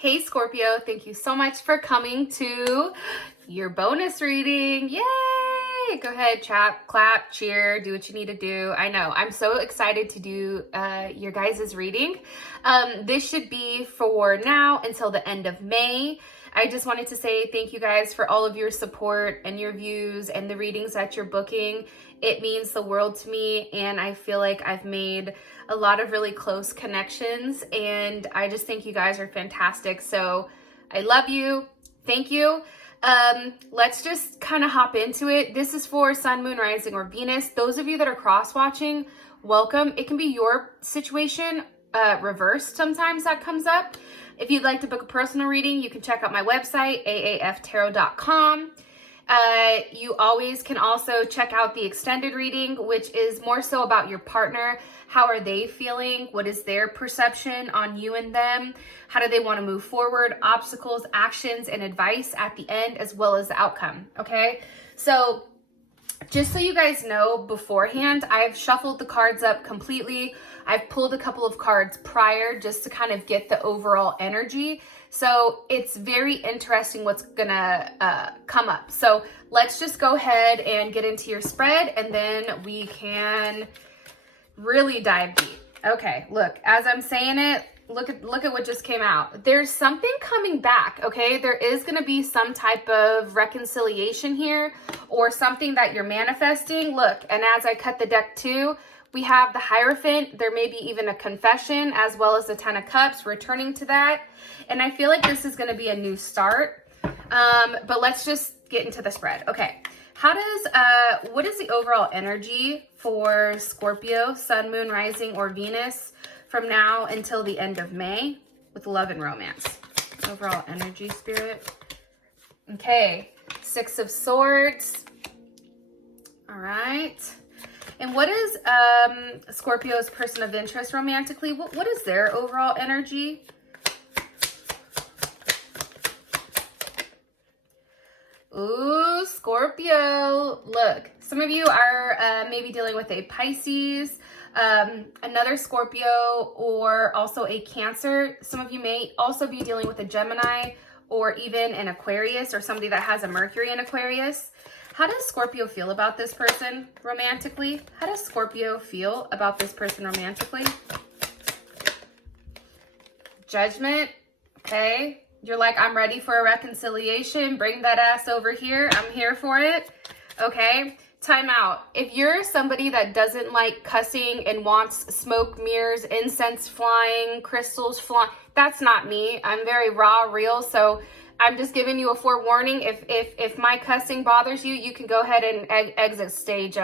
Hey Scorpio, thank you so much for coming to your bonus reading. Yay! Go ahead, clap, cheer, do what you need to do. I know, I'm so excited to do your guys' reading. This should be for now until the end of May. I just wanted to say thank you guys for all of your support and your views and the readings that you're booking. It means the world to me, and I feel like I've made a lot of really close connections, and I just think you guys are fantastic. So I love you. Thank you. Let's just kind of hop into it. This is for Sun, Moon, Rising, or Venus. Those of you that are cross-watching, welcome. It can be your situation reversed sometimes that comes up. If you'd like to book a personal reading, you can check out my website, aaftarot.com. You always can also check out the extended reading, which is more so about your partner. How are they feeling? What is their perception on you and them? How do they want to move forward? Obstacles, actions, and advice at the end, as well as the outcome. Okay, so just so you guys know beforehand, I've shuffled the cards up completely. I've pulled a couple of cards prior just to kind of get the overall energy. So it's very interesting what's gonna come up. So let's just go ahead and get into your spread, and then we can really dive deep. Okay, look, as I'm saying it, look at what just came out. There's something coming back, okay? There is gonna be some type of reconciliation here or something that you're manifesting. Look, and as I cut the deck too, we have the Hierophant. There may be even a confession, as well as the Ten of Cups, returning to that. And I feel like this is going to be a new start. But let's just get into the spread. Okay. What is the overall energy for Scorpio, Sun, Moon, Rising, or Venus from now until the end of May with love and romance? Overall energy, Spirit. Okay. Six of Swords. All right. And what is Scorpio's person of interest romantically? What is their overall energy? Ooh, Scorpio. Look, some of you are maybe dealing with a Pisces, another Scorpio, or also a Cancer. Some of you may also be dealing with a Gemini or even an Aquarius, or somebody that has a Mercury in Aquarius. How does Scorpio feel about this person romantically? How does Scorpio feel about this person romantically? Judgment. Okay. You're like, I'm ready for a reconciliation. Bring that ass over here. I'm here for it. Okay. Time out. If you're somebody that doesn't like cussing and wants smoke, mirrors, incense flying, crystals flying, that's not me. I'm very raw, real. So I'm just giving you a forewarning. If my cussing bothers you, you can go ahead and exit stage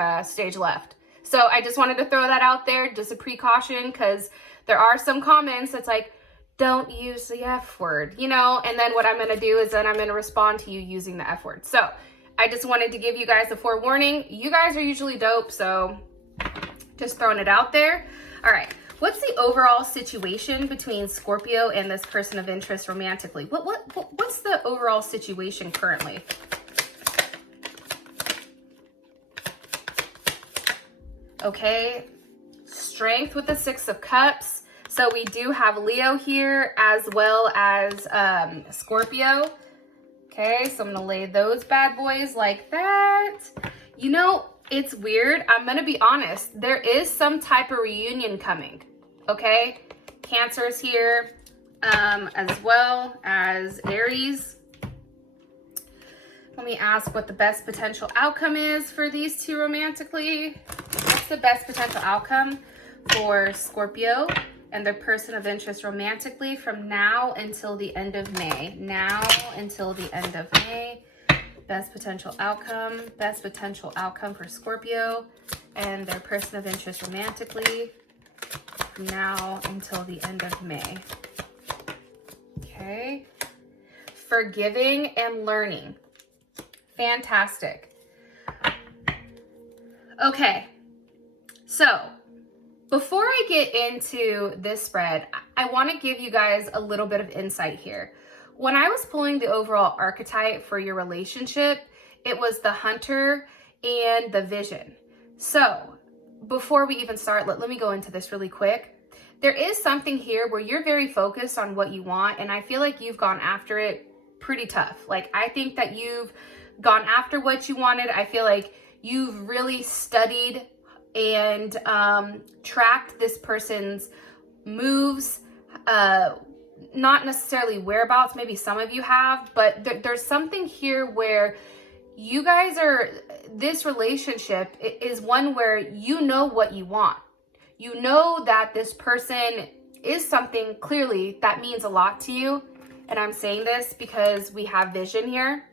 left. So I just wanted to throw that out there, just a precaution, because there are some comments that's like, don't use the F word, you know, and then what I'm going to do is then I'm going to respond to you using the F word. So I just wanted to give you guys a forewarning. You guys are usually dope, so just throwing it out there. All right. What's the overall situation between Scorpio and this person of interest romantically? What's the overall situation currently? Okay. Strength with the Six of Cups. So we do have Leo here as well as Scorpio. Okay, so I'm going to lay those bad boys like that. You know, it's weird. I'm going to be honest. There is some type of reunion coming. Okay, Cancer's here as well as Aries. Let me ask what the best potential outcome is for these two romantically. What's the best potential outcome for Scorpio and their person of interest romantically from now until the end of May? Now until the end of May. Best potential outcome for Scorpio and their person of interest romantically from now until the end of May. Okay. Forgiving and learning. Fantastic. Okay. So before I get into this spread, I want to give you guys a little bit of insight here. When I was pulling the overall archetype for your relationship, it was the Hunter and the Vision. So before we even start, let me go into this really quick. there is something here where you're very focused on what you want, and I feel like you've gone after it pretty tough. Like, I think that you've gone after what you wanted. I feel like you've really studied and tracked this person's moves, not necessarily whereabouts, maybe some of you have, but there's something here where you guys are, this relationship is one where you know what you want. You know that this person is something clearly that means a lot to you. And I'm saying this because we have vision here.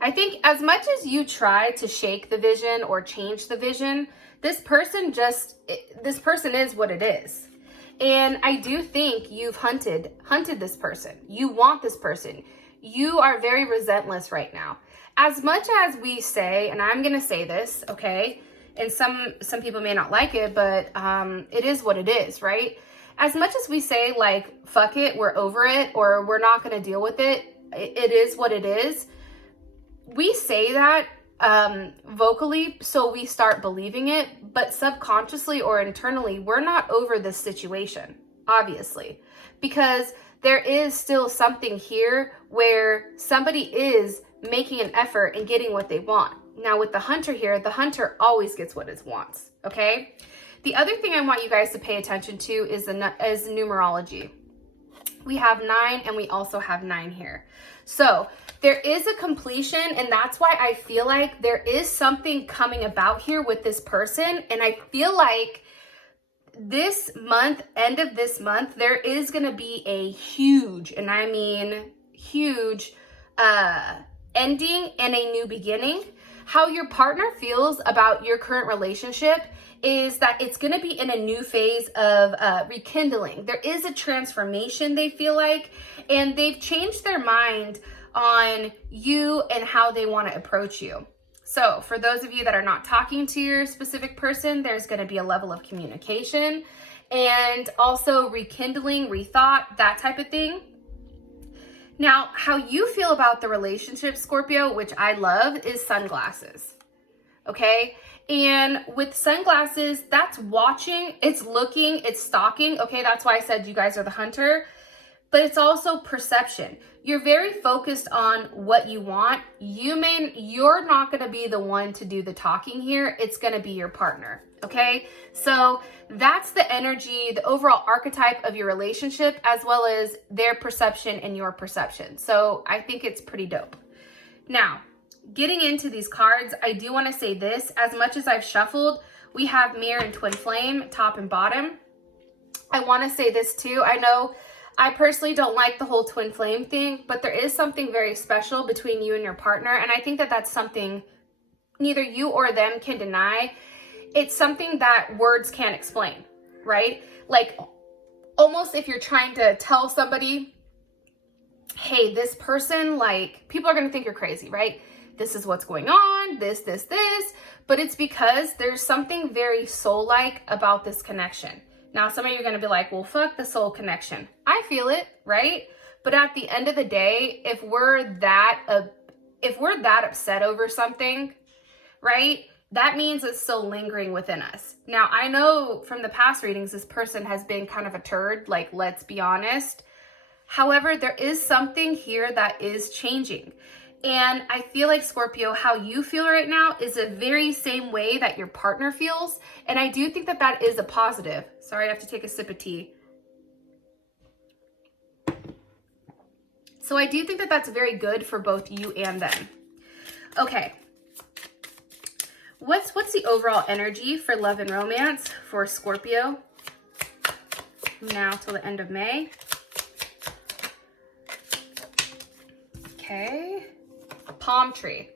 I think as much as you try to shake the vision or change the vision, this person is what it is. And I do think you've hunted this person. You want this person. You are very relentless right now. As much as we say, and I'm going to say this, okay? And some people may not like it, but it is what it is, right? As much as we say, like, fuck it, we're over it, or we're not going to deal with it, it is what it is. We say that vocally, so we start believing it, but subconsciously or internally, we're not over this situation, obviously, because there is still something here where somebody is making an effort and getting what they want. Now with the hunter here, the hunter always gets what it wants, okay? The other thing I want you guys to pay attention to is numerology. We have 9 and we also have 9 here. So there is a completion, and that's why I feel like there is something coming about here with this person. And I feel like this month, end of this month, there is going to be a huge, and I mean huge, ending and a new beginning. How your partner feels about your current relationship is that it's going to be in a new phase of rekindling. There is a transformation, they feel like, and they've changed their mind on you and how they want to approach you. So for those of you that are not talking to your specific person, there's going to be a level of communication and also rekindling, rethought, that type of thing. Now, how you feel about the relationship, Scorpio, which I love, is sunglasses, okay? And with sunglasses, that's watching, it's looking, it's stalking, okay? That's why I said you guys are the hunter, but it's also perception. You're very focused on what you want. You're not gonna be the one to do the talking here. It's gonna be your partner, okay? So that's the energy, the overall archetype of your relationship, as well as their perception and your perception. So I think it's pretty dope. Now, getting into these cards, I do want to say this. As much as I've shuffled, we have Mirror and Twin Flame, top and bottom. I want to say this too. I know I personally don't like the whole Twin Flame thing, but there is something very special between you and your partner. And I think that that's something neither you or them can deny. It's something that words can't explain, right? Like almost if you're trying to tell somebody, hey, this person, like, people are going to think you're crazy, right? This is what's going on, this, but it's because there's something very soul-like about this connection. Now, some of you are going to be like, well, fuck the soul connection. I feel it, right? But at the end of the day, if we're that upset over something, right, that means it's still lingering within us. Now, I know from the past readings, this person has been kind of a turd, like, let's be honest. However, there is something here that is changing. And I feel like, Scorpio, how you feel right now is the very same way that your partner feels. And I do think that that is a positive. Sorry, I have to take a sip of tea. So I do think that that's very good for both you and them. Okay. What's the overall energy for love and romance for Scorpio now till the end of May? Okay. Palm tree.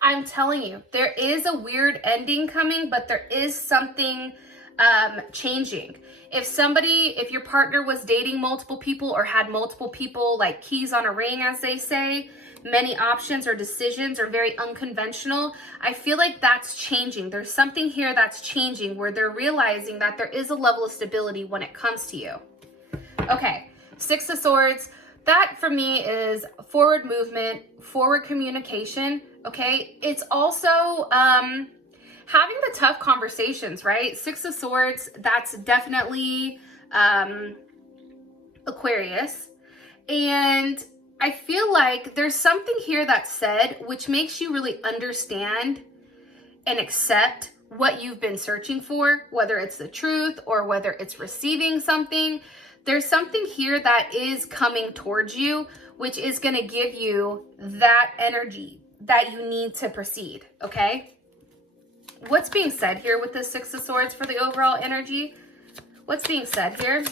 I'm telling you, there is a weird ending coming, but there is something changing. If your partner was dating multiple people or had multiple people, like keys on a ring, as they say, many options or decisions are very unconventional. I feel like that's changing. There's something here that's changing where they're realizing that there is a level of stability when it comes to you. Okay, Six of Swords. That for me is forward movement, forward communication, okay? It's also having the tough conversations, right? Six of Swords, that's definitely Aquarius. And I feel like there's something here that's said which makes you really understand and accept what you've been searching for, whether it's the truth or whether it's receiving something. There's something here that is coming towards you, which is going to give you that energy that you need to proceed, okay? What's being said here with the Six of Swords for the overall energy? What's being said here?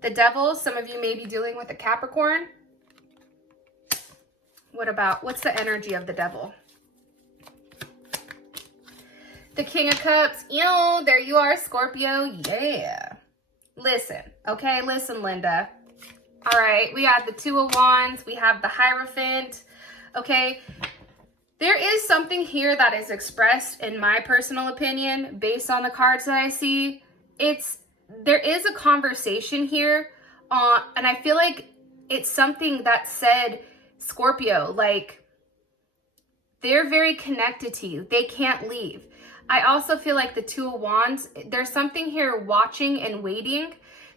The Devil, some of you may be dealing with a Capricorn. What's the energy of the Devil? The King of Cups. Yo, there you are, Scorpio. Yeah. Listen, okay? Listen, Linda. All right, we have the Two of Wands. We have the Hierophant, okay? There is something here that is expressed, in my personal opinion, based on the cards that I see. There is a conversation here, and I feel like it's something that said, Scorpio, like, they're very connected to you. They can't leave. I also feel like the Two of Wands, there's something here watching and waiting.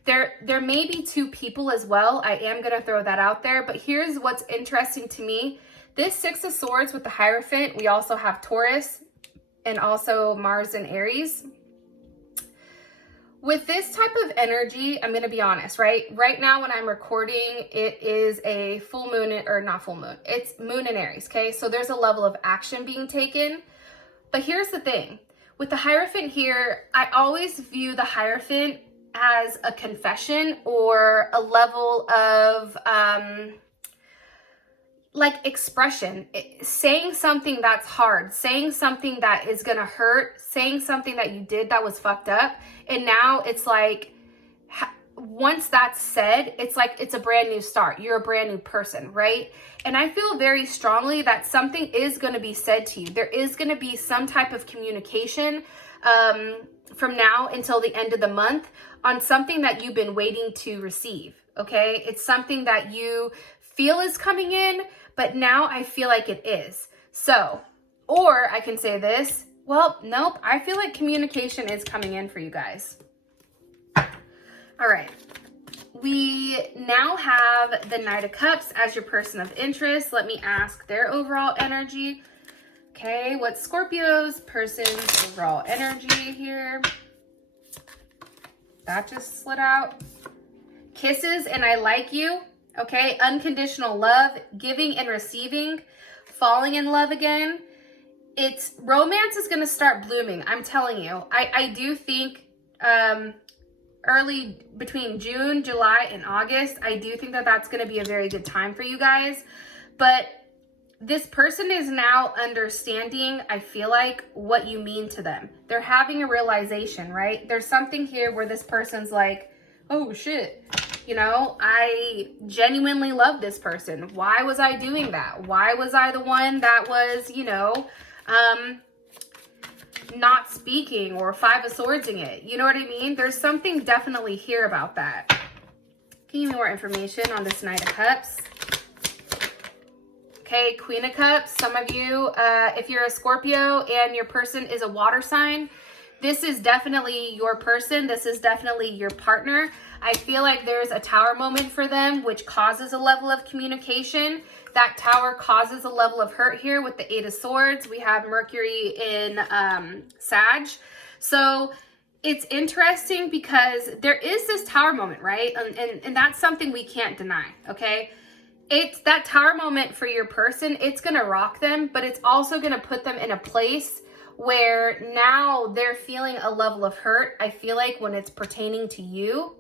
There may be two people as well. I am going to throw that out there. But here's what's interesting to me. This Six of Swords with the Hierophant, we also have Taurus and also Mars and Aries. With this type of energy, I'm going to be honest, right? Right now when I'm recording, it is a full moon, or not full moon. It's moon in Aries, okay? So there's a level of action being taken. But here's the thing. With the Hierophant here, I always view the Hierophant as a confession or a level of like expression, saying something that's hard, saying something that is gonna hurt, saying something that you did that was fucked up. And now it's like, once that's said, it's like it's a brand new start. You're a brand new person, right? And I feel very strongly that something is going to be said to you. There is going to be some type of communication from now until the end of the month on something that you've been waiting to receive, okay? It's something that you feel is coming in, but now I feel like it is. So, or I can say this, well, nope, I feel like communication is coming in for you guys. All right, we now have the Knight of Cups as your person of interest. Let me ask their overall energy. Okay, what's Scorpio's person's overall energy here? That just slid out. Kisses and I like you. Okay, unconditional love, giving and receiving, falling in love again. It's romance is going to start blooming. I'm telling you. I do think early between June, July, and August, I do think that that's going to be a very good time for you guys. But this person is now understanding, I feel like, what you mean to them. They're having a realization, right? There's something here where this person's like, oh shit, you know, I genuinely love this person. Why was I doing that? Why was I the one that was, you know, not speaking or Five of Swordsing it? You know what I mean? There's something definitely here about that. Can you give me more information on this Knight of Cups? Okay, Queen of Cups. Some of you, if you're a Scorpio and your person is a water sign, this is definitely your person. This is definitely your partner. I feel like there's a tower moment for them, which causes a level of communication. That tower causes a level of hurt here with the Eight of Swords. We have Mercury in Sag. So it's interesting because there is this tower moment, right? And that's something we can't deny, okay? It's that tower moment for your person. It's going to rock them, but it's also going to put them in a place where now they're feeling a level of hurt. I feel like when it's pertaining to you.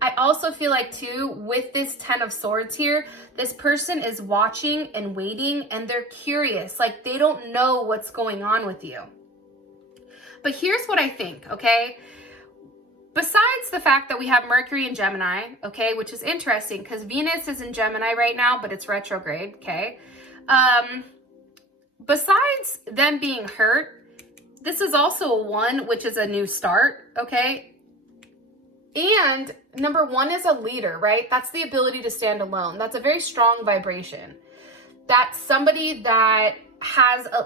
I also feel like too, with this Ten of Swords here, this person is watching and waiting and they're curious. Like they don't know what's going on with you. But here's what I think, okay? Besides the fact that we have Mercury in Gemini, okay, which is interesting because Venus is in Gemini right now, but it's retrograde, okay? Besides them being hurt, this is also a 1, which is a new start, okay? And number 1 is a leader, right? That's the ability to stand alone. That's a very strong vibration. that's somebody that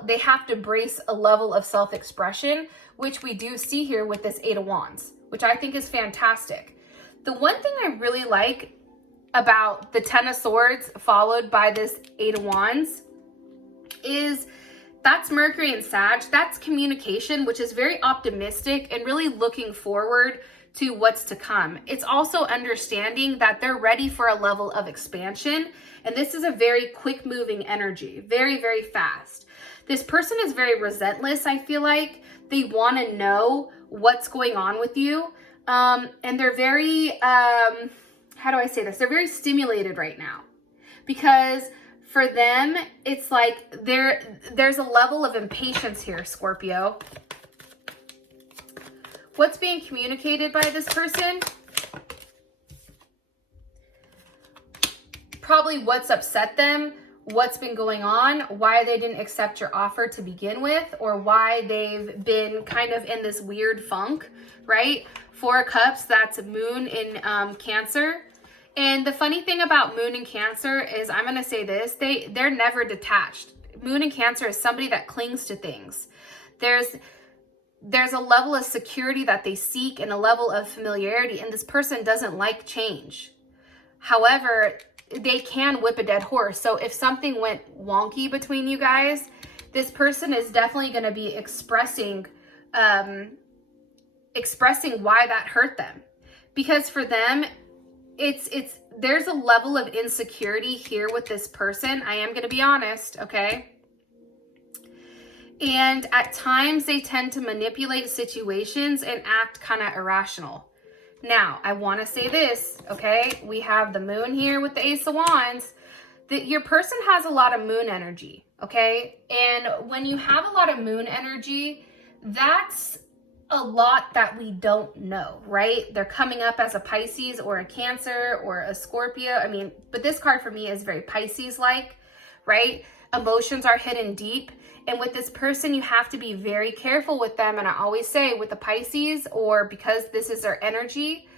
they have to brace a level of self-expression, which we do see here with this Eight of Wands, which I think is fantastic. The one thing I really like about the Ten of Swords followed by this Eight of Wands is that's Mercury and Sag. That's communication, which is very optimistic and really looking forward to what's to come. It's also understanding that they're ready for a level of expansion. And this is a very quick moving energy, very, very fast. This person is very relentless. I feel like they want to know what's going on with you. And they're very, how do I say this? They're very stimulated right now, because for them, it's like there's a level of impatience here, Scorpio. What's being communicated by this person? Probably what's upset them, what's been going on, why they didn't accept your offer to begin with, or why they've been kind of in this weird funk, right? Four of Cups, that's Moon in Cancer. And the funny thing about Moon in Cancer is, I'm going to say this, they're never detached. Moon in Cancer is somebody that clings to things. There's a level of security that they seek and a level of familiarity, and this person doesn't like change. However, they can whip a dead horse. So if something went wonky between you guys, this person is definitely going to be expressing why that hurt them. Because for them, there's a level of insecurity here with this person. I am going to be honest, okay? And at times they tend to manipulate situations and act kind of irrational. Now, I want to say this, okay? We have the Moon here with the Ace of Wands. Your person has a lot of Moon energy, okay? And when you have a lot of Moon energy, that's a lot that we don't know, right? They're coming up as a Pisces or a Cancer or a Scorpio. I mean, but this card for me is very Pisces-like, right? Emotions are hidden deep. And with this person, you have to be very careful with them. And I always say with the Pisces, or because this is their energy,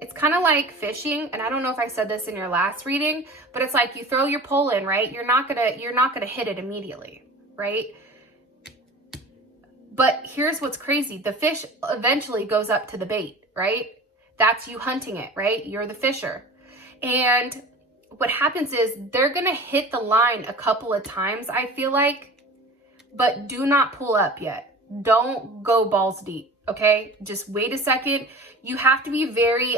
it's kind of like fishing. And I don't know if I said this in your last reading, but it's like you throw your pole in, right? You're not gonna hit it immediately, right? But here's what's crazy. The fish eventually goes up to the bait, right? That's you hunting it, right? You're the fisher. And what happens is they're going to hit the line a couple of times, I feel like, but do not pull up yet. Don't go balls deep, okay? Just wait a second. You have to be very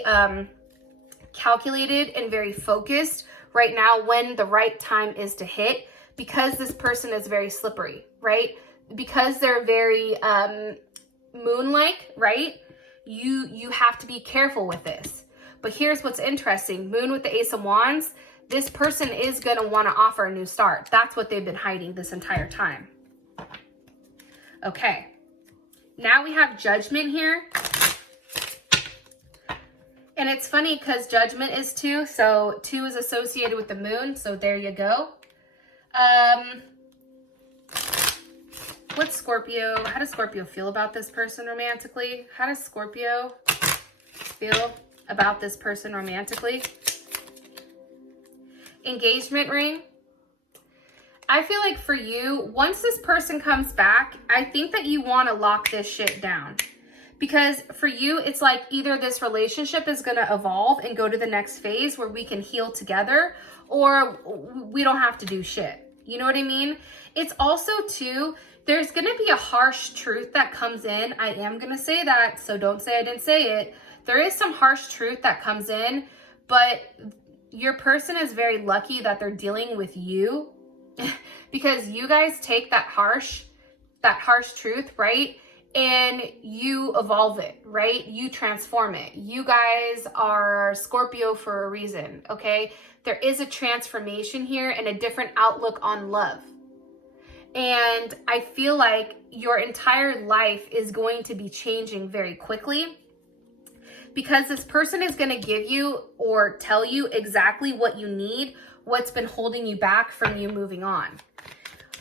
calculated and very focused right now when the right time is to hit, because this person is very slippery, right? Because they're very moon-like, right? You have to be careful with this. But here's what's interesting. Moon with the Ace of Wands, this person is going to want to offer a new start. That's what they've been hiding this entire time. Okay. Now we have Judgment here. And it's funny because Judgment is 2. So 2 is associated with the Moon. So there you go. What's Scorpio? How does Scorpio feel about this person romantically? How does Scorpio feel about this person romantically? Engagement ring. I feel like for you, once this person comes back, I think that you want to lock this shit down. Because for you, it's like either this relationship is going to evolve and go to the next phase where we can heal together, or we don't have to do shit. You know what I mean? It's also too, there's going to be a harsh truth that comes in. I am going to say that, so don't say I didn't say it. There is some harsh truth that comes in, but your person is very lucky that they're dealing with you because you guys take that harsh truth, right? And you evolve it, right? You transform it. You guys are Scorpio for a reason, okay? There is a transformation here and a different outlook on love. And I feel like your entire life is going to be changing very quickly, because this person is going to give you or tell you exactly what you need, what's been holding you back from you moving on.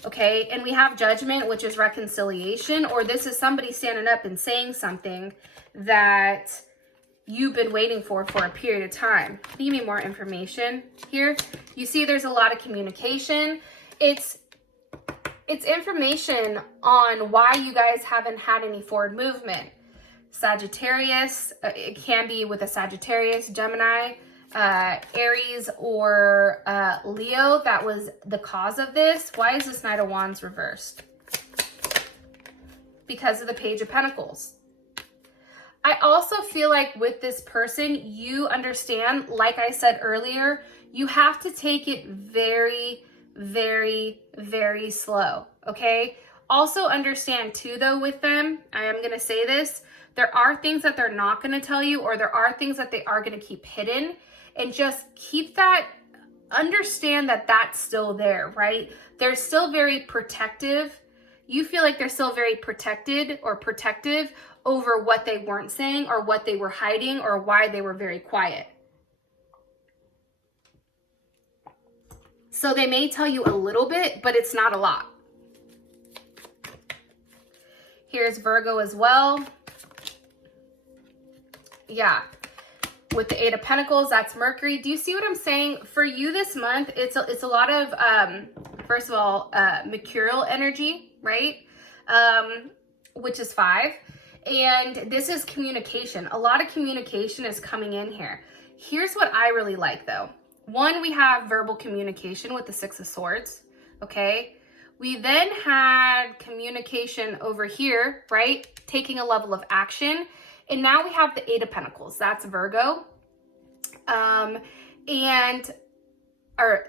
Okay, and we have Judgment, which is reconciliation, or this is somebody standing up and saying something that you've been waiting for a period of time. Give me more information here. You see there's a lot of communication. It's information on why you guys haven't had any forward movement. Sagittarius, it can be with a Sagittarius, Gemini, Aries, or Leo. That was the cause of this. Why is this Knight of Wands reversed? Because of the Page of Pentacles. I also feel like with this person, you understand, like I said earlier, you have to take it very, very, very slow, okay? Also understand too, though, with them, I am going to say this, there are things that they're not going to tell you, or there are things that they are going to keep hidden, and just keep that, understand that that's still there, right? They're still very protective. You feel like they're still very protected or protective over what they weren't saying or what they were hiding or why they were very quiet. So they may tell you a little bit, but it's not a lot. Here's Virgo as well. Yeah. With the Eight of Pentacles, that's Mercury. Do you see what I'm saying? For you this month, it's a lot of, first of all, mercurial energy, right? Which is 5. And this is communication. A lot of communication is coming in here. Here's what I really like, though. One, we have verbal communication with the 6 of Swords, okay? We then had communication over here, right? Taking a level of action. And now we have the 8 of Pentacles. That's Virgo. Or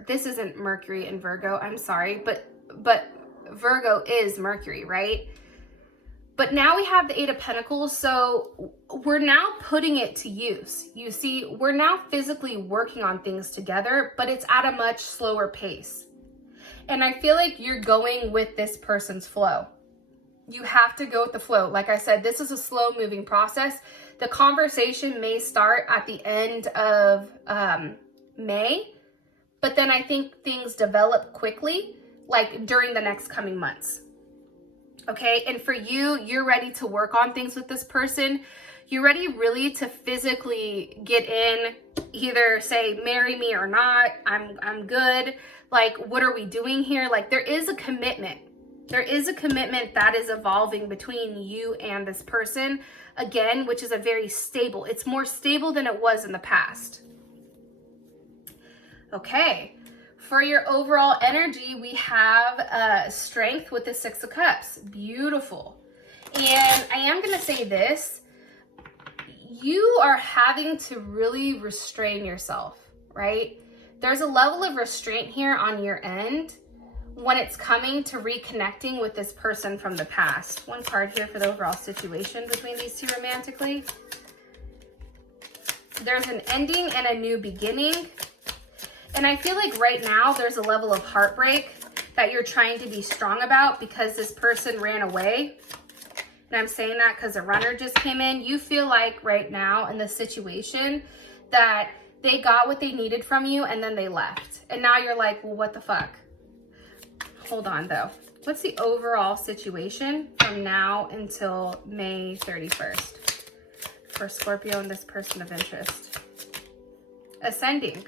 this isn't Mercury in Virgo, I'm sorry, but Virgo is Mercury, right? But now we have the 8 of Pentacles, so we're now putting it to use. You see, we're now physically working on things together, but it's at a much slower pace. And I feel like you're going with this person's flow. You have to go with the flow. Like I said, this is a slow moving process. The conversation may start at the end of May, but then I think things develop quickly, like during the next coming months. Okay, and for you, you're ready to work on things with this person. You're ready really to physically get in, either say, marry me or not, I'm good. Like, what are we doing here? Like, there is a commitment. There is a commitment that is evolving between you and this person, again, which is a very stable. It's more stable than it was in the past. Okay. For your overall energy, we have strength with the 6 of Cups. Beautiful. And I am going to say this. You are having to really restrain yourself, right? There's a level of restraint here on your end when it's coming to reconnecting with this person from the past. One card here for the overall situation between these two romantically. There's an ending and a new beginning. And I feel like right now there's a level of heartbreak that you're trying to be strong about because this person ran away. And I'm saying that because a runner just came in. You feel like right now in this situation that they got what they needed from you and then they left. And now you're like, well, what the fuck? Hold on though. What's the overall situation from now until May 31st for Scorpio and this person of interest? Ascending.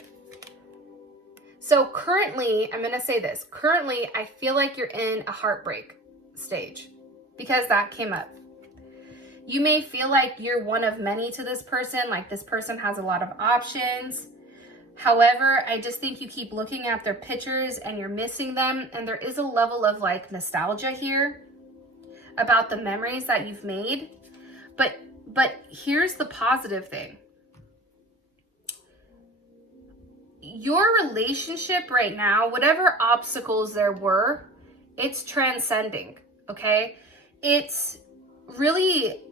So currently, I'm going to say this. Currently, I feel like you're in a heartbreak stage because that came up. You may feel like you're one of many to this person, like this person has a lot of options. However, I just think you keep looking at their pictures and you're missing them. And there is a level of like nostalgia here about the memories that you've made. But here's the positive thing. Your relationship right now, whatever obstacles there were, it's transcending, okay? It's really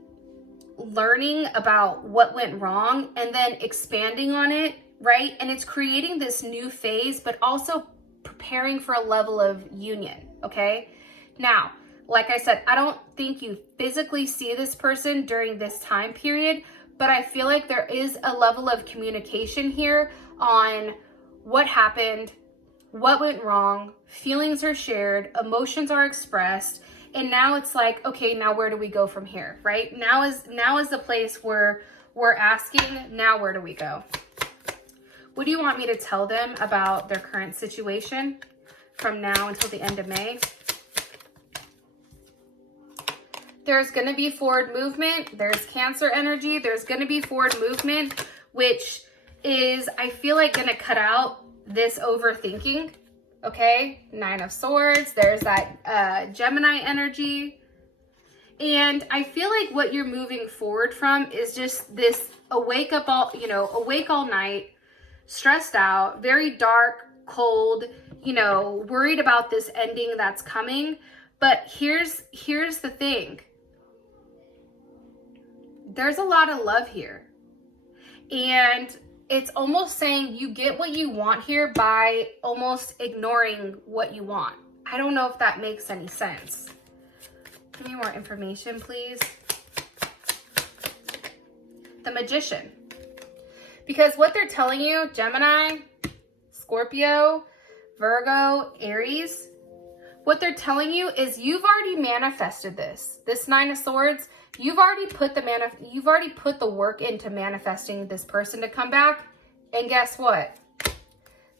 learning about what went wrong and then expanding on it, right? And it's creating this new phase, but also preparing for a level of union, okay? Now, like I said, I don't think you physically see this person during this time period, but I feel like there is a level of communication here on what happened, what went wrong, feelings are shared, emotions are expressed, and now it's like, okay, now where do we go from here, right? Now is the place where we're asking, now where do we go? What do you want me to tell them about their current situation from now until the end of May? There's going to be forward movement. There's Cancer energy. There's going to be forward movement, which is, I feel like, going to cut out this overthinking. Okay, 9 of Swords. There's that Gemini energy. And I feel like what you're moving forward from is just this awake all night, stressed out, very dark, cold, worried about this ending that's coming. But here's the thing. There's a lot of love here. And it's almost saying you get what you want here by almost ignoring what you want. I don't know if that makes any sense. Give me more information, please. The Magician. Because what they're telling you, Gemini, Scorpio, Virgo, Aries, what they're telling you is you've already manifested this. This 9 of Swords, you've already put the work into manifesting this person to come back. And guess what?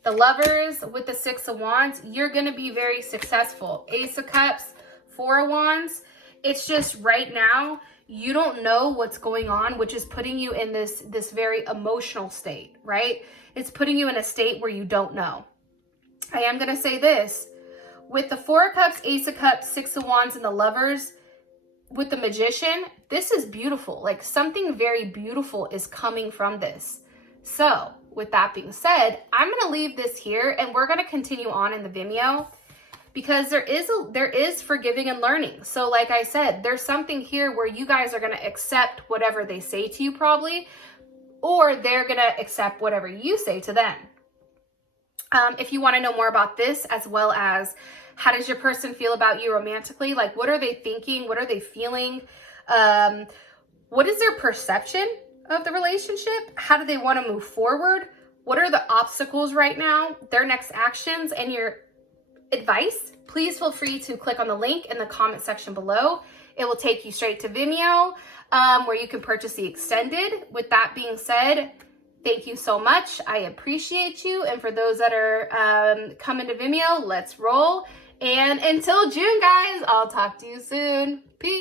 The Lovers with the 6 of Wands, you're going to be very successful. Ace of Cups, 4 of Wands. It's just right now, you don't know what's going on, which is putting you in this very emotional state, right? It's putting you in a state where you don't know. I am going to say this. With the 4 of Cups, Ace of Cups, 6 of Wands, and the Lovers, with the Magician, this is beautiful. Like, something very beautiful is coming from this. So, with that being said, I'm going to leave this here, and we're going to continue on in the Vimeo, because there is forgiving and learning. So, like I said, there's something here where you guys are going to accept whatever they say to you, probably, or they're going to accept whatever you say to them. If you want to know more about this, as well as how does your person feel about you romantically? Like, what are they thinking? What are they feeling? What is their perception of the relationship? How do they want to move forward? What are the obstacles right now? Their next actions and your advice? Please feel free to click on the link in the comment section below. It will take you straight to Vimeo, where you can purchase the extended. With that being said, thank you so much. I appreciate you. And for those that are coming to Vimeo, let's roll. And until June, guys, I'll talk to you soon. Peace.